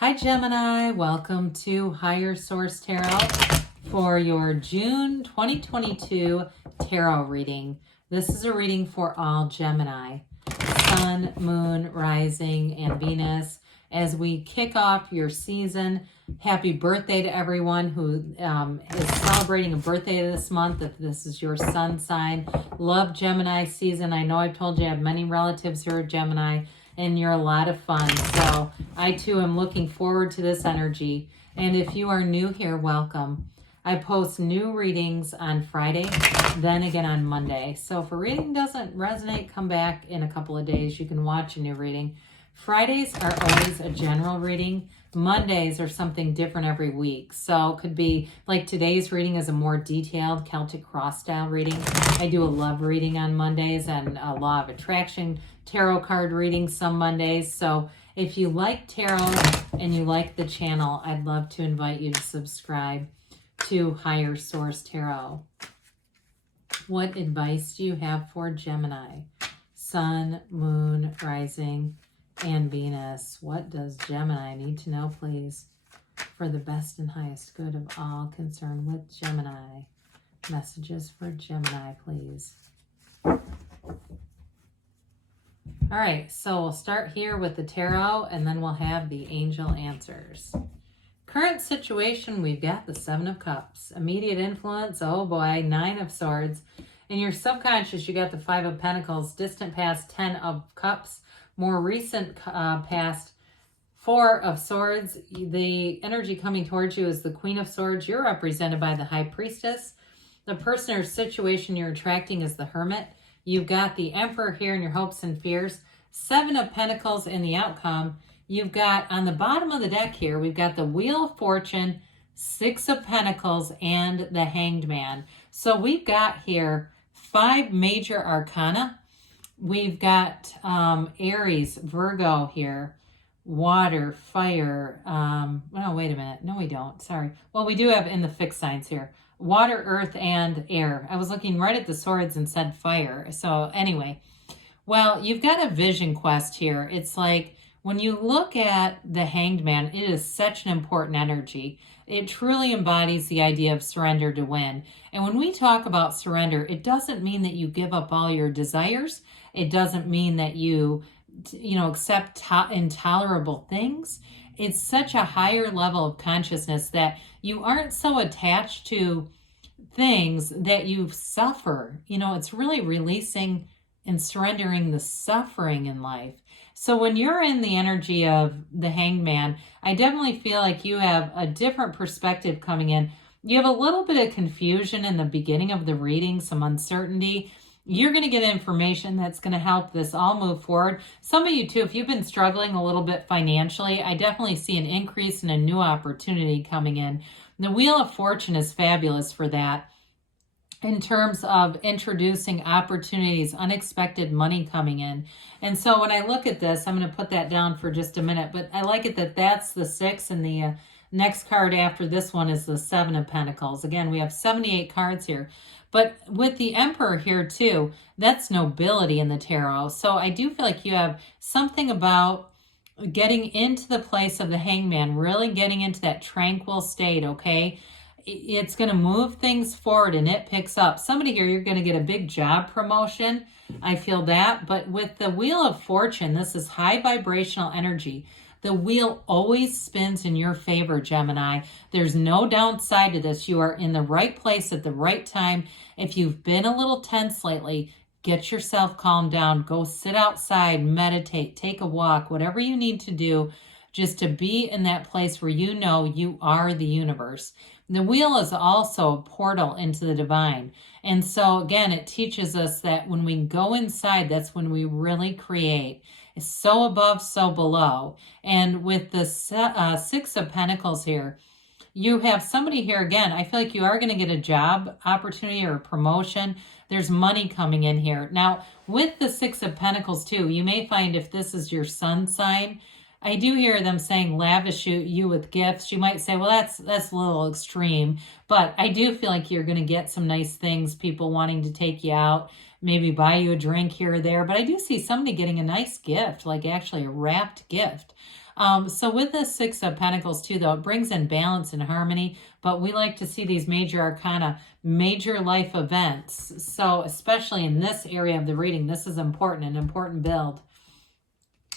Hi Gemini, welcome to Higher Source Tarot for your June 2022 tarot reading. This is a reading for all Gemini, Sun, Moon, Rising, and Venus. As we kick off your season, happy birthday to everyone who is celebrating a birthday this month. If this is your sun sign, love Gemini season. I know I've told you I have many relatives who are Gemini, and you're a lot of fun. So I too am looking forward to this energy. And if you are new here, welcome. I post new readings on Friday, then again on Monday. So if a reading doesn't resonate, come back in a couple of days. You can watch a new reading. Fridays are always a general reading. Mondays are something different every week. So it could be like today's reading is a more detailed Celtic cross style reading. I do a love reading on Mondays and a law of attraction tarot card reading some Mondays. So if you like tarot and you like the channel, I'd love to invite you to subscribe to Higher Source Tarot. What advice do you have for Gemini? Sun, Moon, Rising, and Venus. What does Gemini need to know, please, for the best and highest good of all concerned with Gemini? Messages for Gemini, please. All right, so we'll start here with the tarot, and then we'll have the angel answers. Current situation, we've got the Seven of Cups. Immediate influence, oh boy, Nine of Swords. In your subconscious, you got the Five of Pentacles. Distant past, 10 of Cups. More recent past, Four of Swords. The energy coming towards you is the Queen of Swords. You're represented by the High Priestess. The person or situation you're attracting is the Hermit. You've got the Emperor here in your hopes and fears. Seven of Pentacles in the outcome. You've got on the bottom of the deck here, we've got the Wheel of Fortune, Six of Pentacles, and the Hanged Man. So we've got here 5 major arcana. We've got Aries, Virgo here, water, fire. No, wait a minute. No, we don't. Sorry. Well, we do have in the fixed signs here. Water, earth, and air. I was looking right at the swords and said fire. So anyway, well, you've got a vision quest here. It's like when you look at the Hanged Man, it is such an important energy. It truly embodies the idea of surrender to win. And when we talk about surrender, it doesn't mean that you give up all your desires. It doesn't mean that you accept intolerable things. It's such a higher level of consciousness that you aren't so attached to things that you suffer. It's really releasing and surrendering the suffering in life. So when you're in the energy of the Hanged Man, I definitely feel like you have a different perspective coming in. You have a little bit of confusion in the beginning of the reading, some uncertainty. You're going to get information that's going to help this all move forward. Some of you too, if you've been struggling a little bit financially, I definitely see an increase and a new opportunity coming in. The Wheel of Fortune is fabulous for that in terms of introducing opportunities, unexpected money coming in. And so when I look at this, I'm going to put that down for just a minute, but I like it that that's the 6 and the next card after this one is the 7 of Pentacles. Again, we have 78 cards here. But with the Emperor here too, that's nobility in the tarot. So I do feel like you have something about getting into the place of the Hangman, really getting into that tranquil state, okay? It's going to move things forward and it picks up. Somebody here, you're going to get a big job promotion. I feel that. But with the Wheel of Fortune, this is high vibrational energy. The wheel always spins in your favor, Gemini. There's no downside to this. You are in the right place at the right time. If you've been a little tense lately, get yourself calmed down. Go sit outside, meditate, take a walk, whatever you need to do just to be in that place where you know you are the universe. The wheel is also a portal into the divine. And so again, it teaches us that when we go inside, that's when we really create. It's so above, so below. And with the 6 of Pentacles here, you have somebody here again. I feel like you are going to get a job opportunity or a promotion. There's money coming in here. Now, with the 6 of Pentacles too, you may find if this is your sun sign, I do hear them saying lavish you with gifts. You might say, well, that's a little extreme, but I do feel like you're going to get some nice things, people wanting to take you out, maybe buy you a drink here or there. But I do see somebody getting a nice gift, like actually a wrapped gift. So with the Six of Pentacles too, though, it brings in balance and harmony, but we like to see these major arcana, major life events. So especially in this area of the reading, this is important, an important build.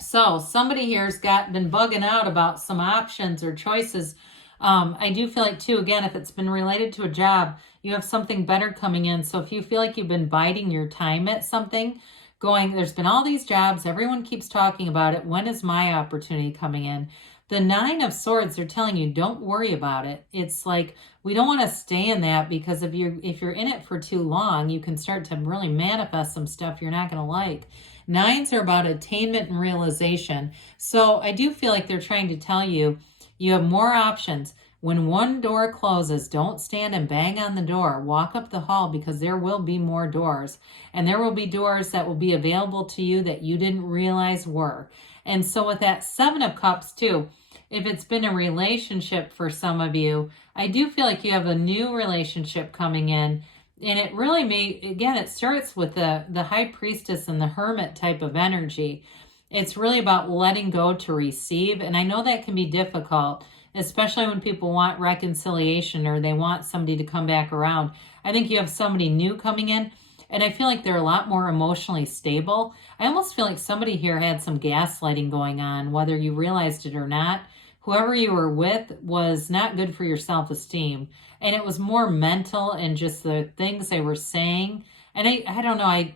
So somebody here's been bugging out about some options or choices. I do feel like too, again, if it's been related to a job, you have something better coming in. So if you feel like you've been biding your time at something, going, there's been all these jobs, everyone keeps talking about it, when is my opportunity coming in? The Nine of Swords, they're telling you, don't worry about it. It's like, we don't want to stay in that, because if you're in it for too long, you can start to really manifest some stuff you're not going to like. Nines are about attainment and realization. So I do feel like they're trying to tell you, you have more options. When one door closes, don't stand and bang on the door. Walk up the hall, because there will be more doors. And there will be doors that will be available to you that you didn't realize were. And so with that Seven of Cups too, if it's been a relationship for some of you, I do feel like you have a new relationship coming in. And it really it starts with the High Priestess and the Hermit type of energy. It's really about letting go to receive. And I know that can be difficult, especially when people want reconciliation or they want somebody to come back around. I think you have somebody new coming in, and I feel like they're a lot more emotionally stable. I almost feel like somebody here had some gaslighting going on, whether you realized it or not. Whoever you were with was not good for your self-esteem. And it was more mental and just the things they were saying. And I don't know, I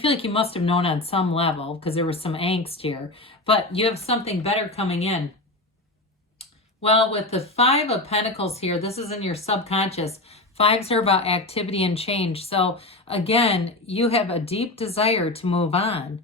feel like you must have known on some level, because there was some angst here. But you have something better coming in. Well, with the Five of Pentacles here, this is in your subconscious. Fives are about activity and change. So again, you have a deep desire to move on.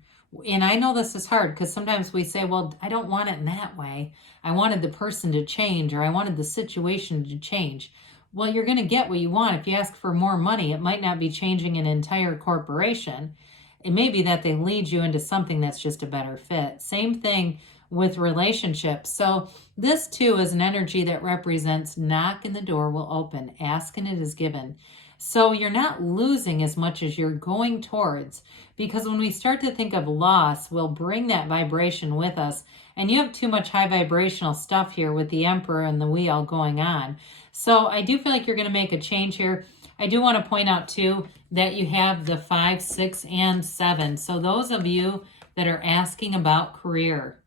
And I know this is hard, because sometimes we say, well, I don't want it in that way. I wanted the person to change, or I wanted the situation to change. Well, you're going to get what you want. If you ask for more money, it might not be changing an entire corporation. It may be that they lead you into something that's just a better fit. Same thing with relationships. So this too is an energy that represents knock and the door will open, ask and it is given. So you're not losing as much as you're going towards, because when we start to think of loss, we'll bring that vibration with us. And you have too much high vibrational stuff here with the Emperor and the Wheel going on. So I do feel like you're going to make a change here. I do want to point out too that you have the 5, 6, and 7. So those of you that are asking about career,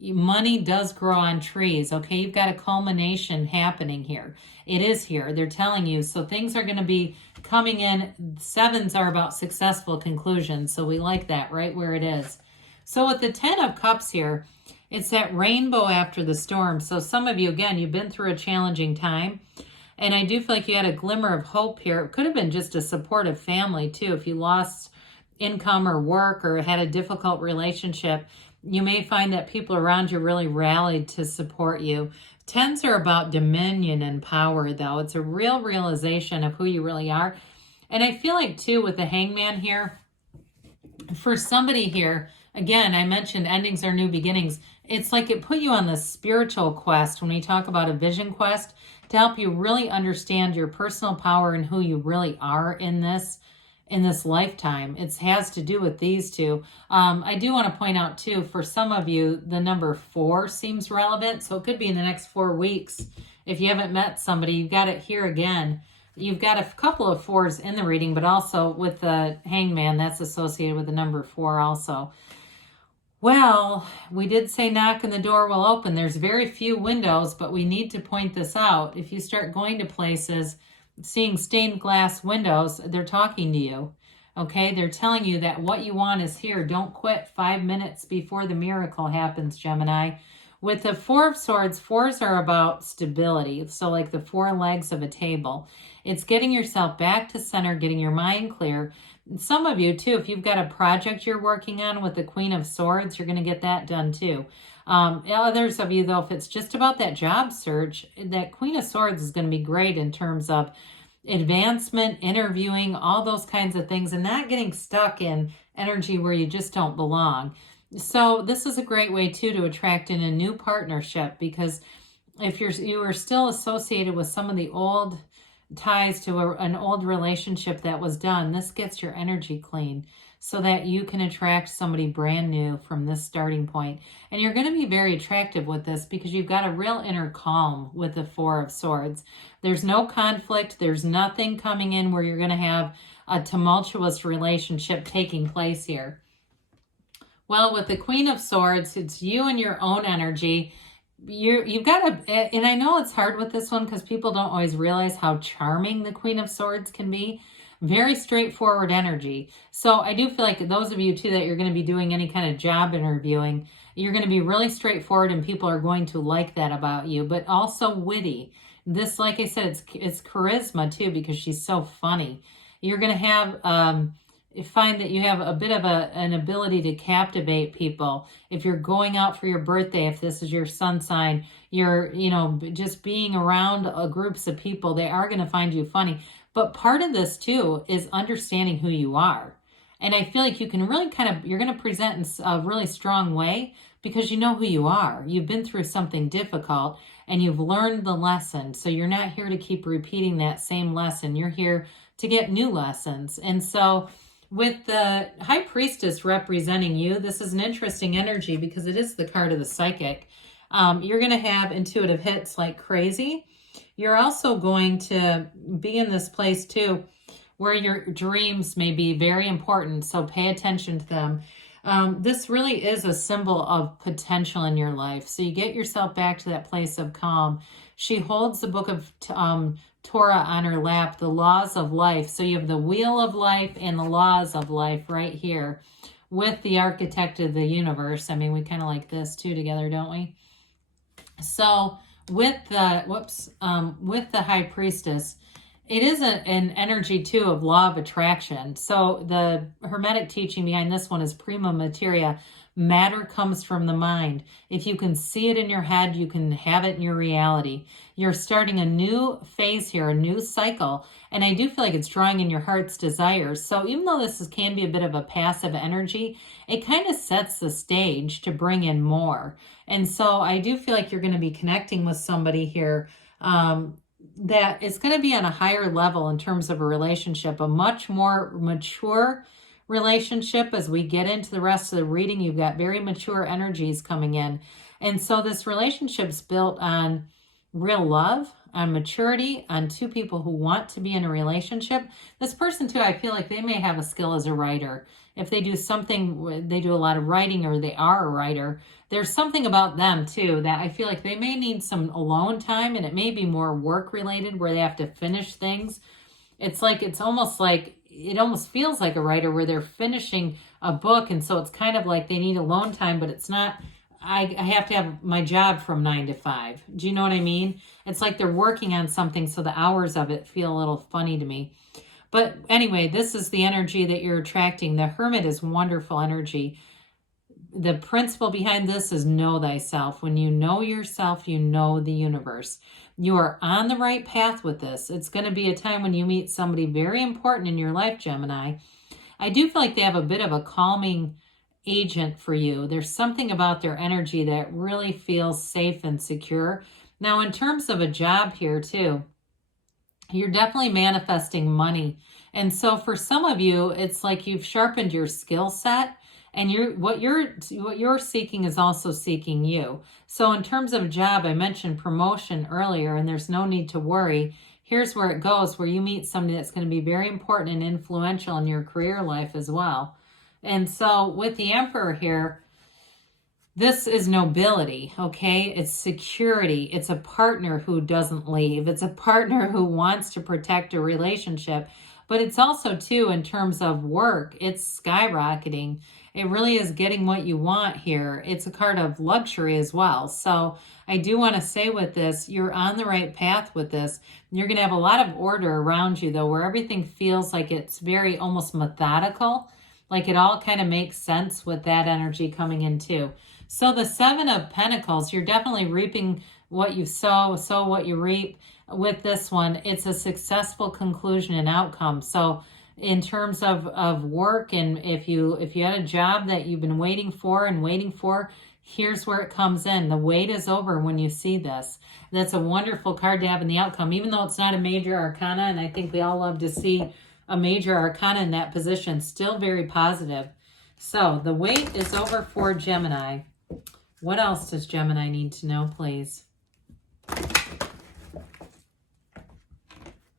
money does grow on trees, okay? You've got a culmination happening here. It is here. They're telling you. So things are going to be coming in. Sevens are about successful conclusions. So we like that right where it is. So with the 10 of Cups here, it's that rainbow after the storm. So some of you, again, you've been through a challenging time. And I do feel like you had a glimmer of hope here. It could have been just a supportive family too. If you lost income or work or had a difficult relationship, you may find that people around you really rallied to support you. Tens are about dominion and power, though. It's a real realization of who you really are. And I feel like, too, with the Hangman here, for somebody here, again, I mentioned endings are new beginnings. It's like it put you on this spiritual quest when we talk about a vision quest to help you really understand your personal power and who you really are in this lifetime. It has to do with these two. I do want to point out too, for some of you, the number 4 seems relevant. So it could be in the next 4 weeks. If you haven't met somebody, you've got it here again. You've got a couple of 4s in the reading, but also with the Hangman, that's associated with the number 4 also. Well, we did say knock and the door will open. There's very few windows, but we need to point this out. If you start going to places, seeing stained glass windows, they're talking to you. Okay, they're telling you that what you want is here. Don't quit 5 minutes before the miracle happens, Gemini. With the 4 of Swords, 4s are about stability. So like the 4 legs of a table. It's getting yourself back to center, getting your mind clear. Some of you too, if you've got a project you're working on with the Queen of Swords, you're going to get that done too. Others of you though, if it's just about that job search, that Queen of Swords is going to be great in terms of advancement, interviewing, all those kinds of things, and not getting stuck in energy where you just don't belong. So this is a great way too to attract in a new partnership, because if you are still associated with some of the old ties to an old relationship that was done, this gets your energy clean. so that you can attract somebody brand new from this starting point. And you're going to be very attractive with this because you've got a real inner calm with the Four of Swords. There's no conflict. There's nothing coming in where you're going to have a tumultuous relationship taking place here. Well, with the Queen of Swords, it's you and your own energy. You've got to, and I know it's hard with this one because people don't always realize how charming the Queen of Swords can be. Very straightforward energy. So I do feel like those of you too that you're going to be doing any kind of job interviewing, you're going to be really straightforward and people are going to like that about you, but also witty. This, like I said, it's charisma too because she's so funny. You're going to have, find that you have a bit of an ability to captivate people. If you're going out for your birthday, if this is your sun sign, you're, just being around groups of people, they are going to find you funny. But part of this too is understanding who you are. And I feel like you can really you're going to present in a really strong way because you know who you are. You've been through something difficult and you've learned the lesson. So you're not here to keep repeating that same lesson. You're here to get new lessons. And so with the High Priestess representing you, this is an interesting energy because it is the card of the psychic. You're going to have intuitive hits like crazy. You're also going to be in this place too where your dreams may be very important, so pay attention to them. This really is a symbol of potential in your life. So you get yourself back to that place of calm. She holds the book of Torah on her lap, the laws of life. So you have the wheel of life and the laws of life right here with the architect of the universe. I mean, we kind of like this too together, don't we? So with the, with the High Priestess, it is an energy too of law of attraction. So the Hermetic teaching behind this one is prima materia. Matter comes from the mind. If you can see it in your head, you can have it in your reality. You're starting a new phase here, a new cycle. And I do feel like it's drawing in your heart's desires. So even though this can be a bit of a passive energy, it kind of sets the stage to bring in more. And so I do feel like you're going to be connecting with somebody here that is going to be on a higher level in terms of a relationship, a much more mature relationship. As we get into the rest of the reading, you've got very mature energies coming in. And so this relationship's built on real love, on maturity, on two people who want to be in a relationship. This person too, I feel like they may have a skill as a writer. If they do something, they do a lot of writing or they are a writer, there's something about them too that I feel like they may need some alone time, and it may be more work related where they have to finish things. It almost feels like a writer where they're finishing a book, and so it's kind of like they need alone time, but it's not, I have to have my job from 9 to 5. Do you know what I mean? It's like they're working on something, so the hours of it feel a little funny to me. But anyway, this is the energy that you're attracting. The Hermit is wonderful energy. The principle behind this is know thyself. When you know yourself, you know the universe. You are on the right path with this. It's going to be a time when you meet somebody very important in your life, Gemini. I do feel like they have a bit of a calming agent for you. There's something about their energy that really feels safe and secure. Now, in terms of a job here too, you're definitely manifesting money. And so for some of you, it's like you've sharpened your skill set, and what you're seeking is also seeking you. So in terms of a job, I mentioned promotion earlier, and there's no need to worry. Here's where it goes, where you meet somebody that's going to be very important and influential in your career life as well. And so with the Emperor here, this is nobility, okay? It's security. It's a partner who doesn't leave. It's a partner who wants to protect a relationship. But it's also, too, in terms of work, it's skyrocketing. It really is getting what you want here. It's a card of luxury as well. So I do want to say with this, you're on the right path with this. You're going to have a lot of order around you, though, where everything feels like it's very almost methodical. Like it all kind of makes sense with that energy coming in, too. So the Seven of Pentacles, you're definitely reaping what you sow what you reap. With this one, it's a successful conclusion and outcome. So in terms of work, and if you had a job that you've been waiting for, here's where it comes in. The wait is over when you see this. That's a wonderful card to have in the outcome, even though it's not a major arcana, and I think we all love to see a major arcana in that position. Still very positive. So the wait is over for Gemini. What else does Gemini need to know, please?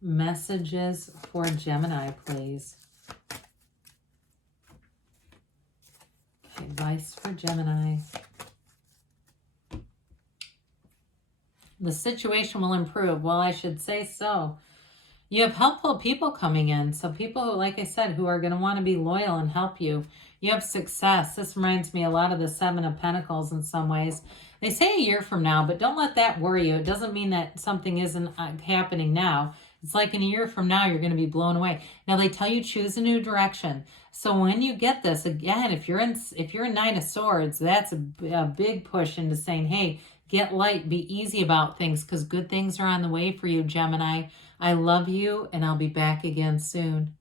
Messages for Gemini, please. Okay, advice for Gemini. The situation will improve. Well, I should say so. You have helpful people coming in. So people who, like I said, who are going to want to be loyal and help you. You have success. This reminds me a lot of the Seven of Pentacles in some ways. They say a year from now, but don't let that worry you. It doesn't mean that something isn't happening now. It's like in a year from now, you're going to be blown away. Now, they tell you choose a new direction. So when you get this, again, if you're in Nine of Swords, that's a big push into saying, hey, get light, be easy about things, because good things are on the way for you, Gemini. I love you, and I'll be back again soon.